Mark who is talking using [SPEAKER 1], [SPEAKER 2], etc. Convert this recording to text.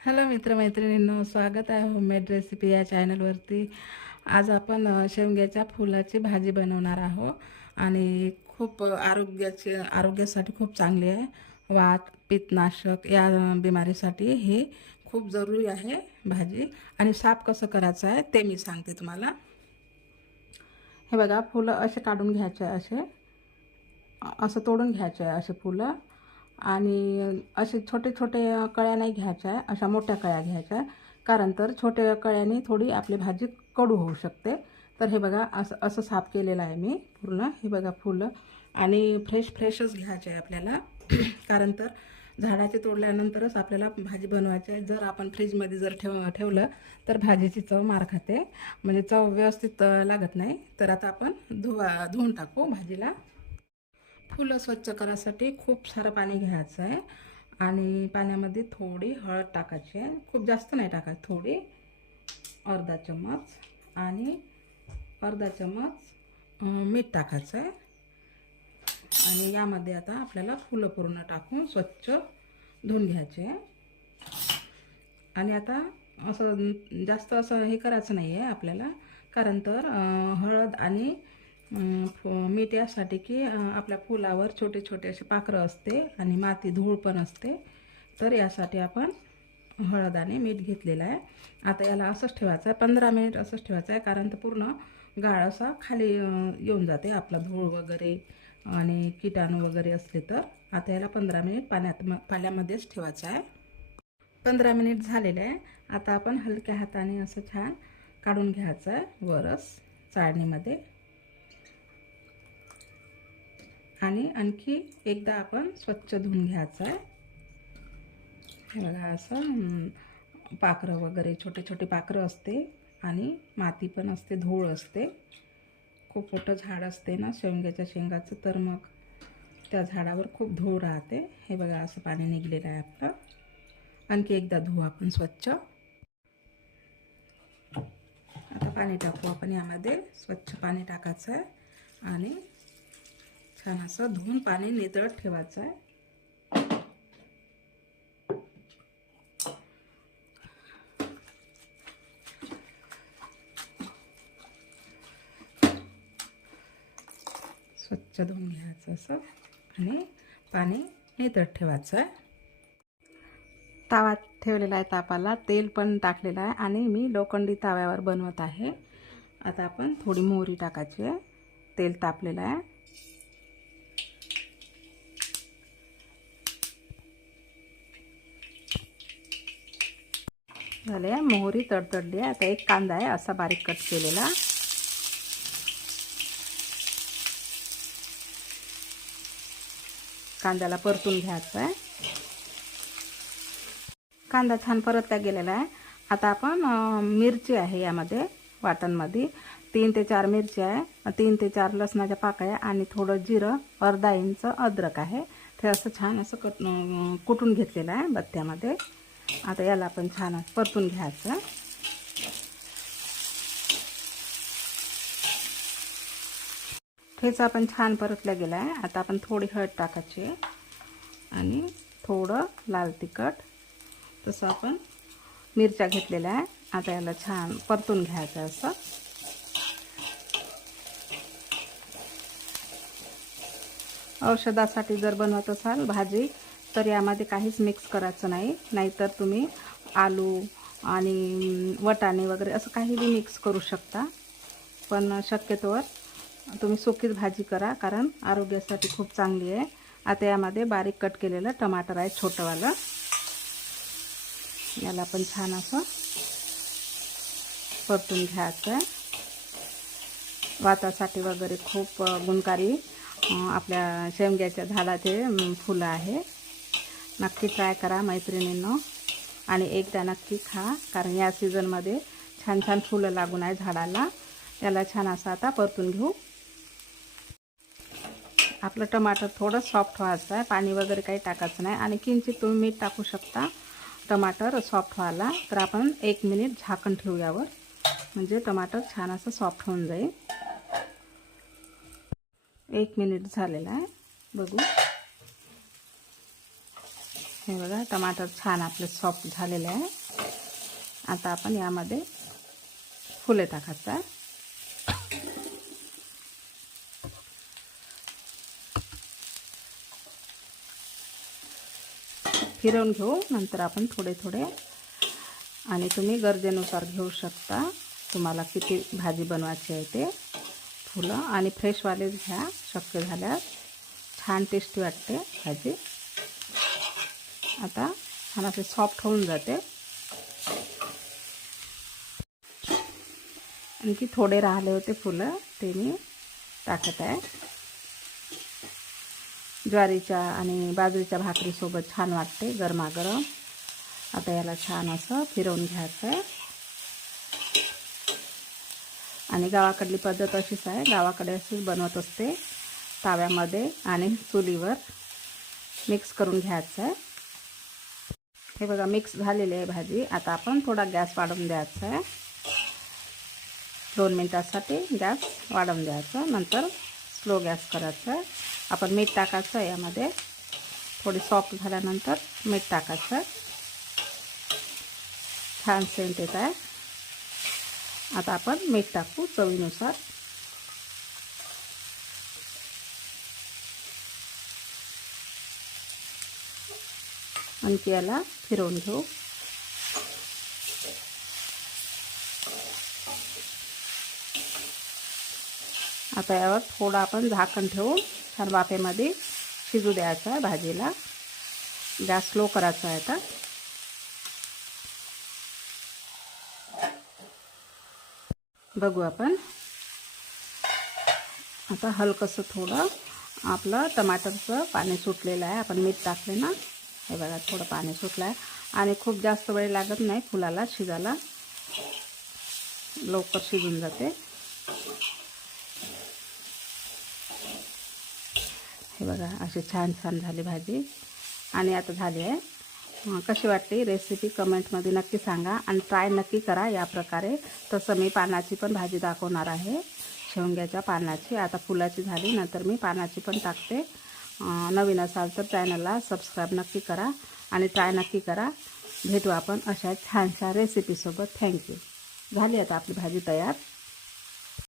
[SPEAKER 1] Hello मित्रमैत्रिणींनो स्वागत आहे homemade recipe या चॅनलवरती. आज आपण शेवग्याच्या फुलाची भाजी बनवणार आहोत आणि खूप आरोग्याचे आरोग्यासाठी खूप चांगली आहे. वात पित्तनाशक या बिमारीसाठी हे खूप जरुरी आहे भाजी. आणि साफ कसं करायचं आहे ते मी सांगते तुम्हाला. हे बघा फुलं असे काढून घ्यायचे असे. असं तोडून घ्यायचे आहे असे फुलं. आणि असे छोटे छोटे कळ्या नाही घ्यायच्या आहे अशा मोठ्या कळ्या घ्यायच्या. आहे कारण तर छोट्या कळ्याने थोडी आपली भाजी कडू होऊ शकते. तर हे बघा असं असं साफ केलेलं आहे मी पूर्ण. हे बघा फुलं. आणि फ्रेश फ्रेशच घ्यायचे आहे आपल्याला. कारण तर झाडाचे तोडल्यानंतरच आपल्याला भाजी बनवायची आहे. जर आपण फ्रीजमध्ये जर ठेव ठेवलं तर भाजीची चव मार खाते. म्हणजे चव व्यवस्थित लागत नाही. तर आता आपण धुवा धुवून टाकू भाजीला. फुलं स्वच्छ करायसाठी खूप सारं पाणी घ्यायचं आहे. आणि पाण्यामध्ये थोडी हळद टाकायची आहे. खूप जास्त नाही टाकायची थोडी. अर्धा चम्मच. आणि अर्धा चम्मच मीठ टाकायचं आहे. आणि यामध्ये आता आपल्याला फुलं पूर्ण टाकून स्वच्छ धुवून घ्यायचे आहे. आणि आता असं जास्त असं हे करायचं नाही आहे आपल्याला. कारण तर हळद आणि मी त्यासाठी मीठ यासाठी की आपल्या फुलावर छोटे छोटे असे पाखरं असते आणि माती धूळ पण असते. तर यासाठी आपण हळद आणि मीठ घेतलेलं आहे. आता याला असंच ठेवायचं आहे. पंधरा मिनिट असंच ठेवायचं आहे कारण तर पूर्ण गाळ असा खाली येऊन जाते आपला धूळ वगैरे आणि किटाणू वगैरे असले तर. आता याला पंधरा मिनिट पाण्यात म पाण्यामध्येच ठेवायचं आहे. पंधरा मिनिट झालेलं आहे. आता आपण हलक्या हाताने असं छान काढून घ्यायचं आहे. वरस चाळणीमध्ये आणि आणखी एकदा आपण स्वच्छ धुवून घ्यायचं आहे. हे बघा असं पाखरं वगैरे छोटे छोटे पाखरं असते आणि माती पण असते धूळ असते. खूप मोठं झाड असते ना शेवग्याच्या शेंगाचं तर मग त्या झाडावर खूप धूळ राहते. हे बघा असं पाणी निघलेलं आहे आपलं. आणखी एकदा धुवू आपण स्वच्छ. आता पाणी टाकू आपण यामध्ये. स्वच्छ पाणी टाकायचं आहे आणि छान असं धुवून पाणी नितळत ठेवायचं आहे. स्वच्छ धुवून घ्यायचं असं आणि पाणी नितळत ठेवायचं आहे. तावा ठेवलेला आहे तापाला तेल पण टाकलेलं आहे आणि मी लोखंडी ताव्यावर बनवत आहे. आता आपण थोडी मोहरी टाकायची आहे तेल तापलेलं आहे. झाले मोहरी तडतडली आहे. आता एक कांदा आहे असा बारीक कट केलेला. कांद्याला परतून घ्यायचा आहे. कांदा छान परतला गेलेला आहे. आता आपण मिरची आहे यामध्ये वाटणमध्ये. तीन ते चार मिरची आहे. तीन ते चार लसणाच्या पाकळ्या आणि थोडं जिरं अर्धा इंच अद्रक आहे. ते असं छान असं कट कुटून घेतलेलं आहे बत्त्यामध्ये. आता याला आपण छान परतून घ्यायचं. ठेचा आपण छान परतला गेला आहे आता आपण थोडी हळद टाकायची आहे आणि थोडं लाल तिखट. तसं आपण मिरच्या घेतलेल्या आहे आता याला छान परतून घ्यायचं असं. औषधासाठी जर बनवत असाल भाजी तर यामध्ये काहीच मिक्स करायचं नाही. नाहीतर तुम्ही आलू आणि वटाणे वगैरे असं काहीही मिक्स करू शकता. पण शक्यतोवर तुम्ही सुकीच भाजी करा कारण आरोग्यासाठी खूप चांगली आहे. आता यामध्ये बारीक कट केलेलं टमाटर आहे छोटंवालं. याला पण छान असं परतून घ्यायचं आहे. वातासाठी वगैरे खूप गुणकारी आपल्या शेवग्याच्या झाडाचे फुलं आहे. नक्की ट्राय करा मैत्रिणींनो. आणि एकदा नक्की खा कारण या सीझनमध्ये छान छान फुलं लागून आहे झाडाला. त्याला छान असं आता परतून घेऊ. आपलं टमाटर थोडं सॉफ्ट व्हायचं आहे. पाणी वगैरे काही टाकायचं नाही. आणि किंचित तुम्ही मीठ टाकू शकता टमाटर सॉफ्ट व्हायला. तर आपण एक मिनिट झाकण ठेवूयावर म्हणजे टमाटर छान असं सॉफ्ट होऊन जाईल. एक मिनिट झालेला आहे. बघू. हे बघा टमाटर छान आपलं सॉफ्ट झालेले आहे. आता आपण यामध्ये फुले टाकायचं आहे. फिरवून घेऊ नंतर आपण थोडे थोडे. आणि तुम्ही गरजेनुसार घेऊ शकता. तुम्हाला किती भाजी बनवायची आहे ते फुलं. आणि फ्रेशवालेच घ्या शक्य झाल्यास छान टेस्टी वाटते भाजी. आता छान असे सॉफ्ट होऊन जाते. आणखी थोडे राहिले होते फुलं ते मी टाकत आहे. ज्वारीच्या आणि बाजरीच्या भाकरीसोबत छान वाटते गरमागरम. आता याला छान असं फिरवून घ्यायचं आहे. आणि गावाकडली पद्धत अशीच आहे गावाकडे अशीच बनवत असते ताव्यामध्ये आणि चुलीवर मिक्स करून घ्यायचं आहे. हे बघा मिक्स झालेली आहे भाजी. आता आपण थोडा गॅस वाढवून द्यायचा आहे. दोन मिनटासाठी गॅस वाढवून द्यायचा नंतर स्लो गॅस करायचा आहे. आपण मीठ टाकायचं आहे यामध्ये. थोडी सॉफ्ट झाल्यानंतर मीठ टाकायचं आहे. छान सेंट येत आहे. आता आपण मीठ टाकू चवीनुसार. आणखी याला फिरवून घेऊ. आता यावर थोडं आपण झाकण ठेवून छान वाफेमध्ये शिजू द्यायचं आहे भाजीला. गॅस स्लो करायचा आहे आता. बघू आपण. आता हलकंसं थोडं आपलं टमाटरचं पाणी सुटलेलं आहे. आपण मीठ टाकले ना. हे बघा थोडं पाणी सुटलं आहे आणि खूप जास्त वेळ लागत नाही फुलाला शिजायला. लवकर शिजून जाते. हे बघा अशी छान छान झाली भाजी. आणि आता झाली आहे. कशी वाटते रेसिपी कमेंटमध्ये नक्की सांगा. आणि ट्राय नक्की करा या प्रकारे. तसं मी पानाची पण भाजी दाखवणार आहे. शेवग्याच्या पानाची. आता फुलाची झाली नंतर मी पानाची पण टाकते. नवीन असाल तर चॅनलला सबस्क्राईब नक्की करा आणि ट्राय नक्की करा. भेटू आपण अशा छानशा रेसिपीसोबत थँक्यू झाली आता आपली भाजी तयार.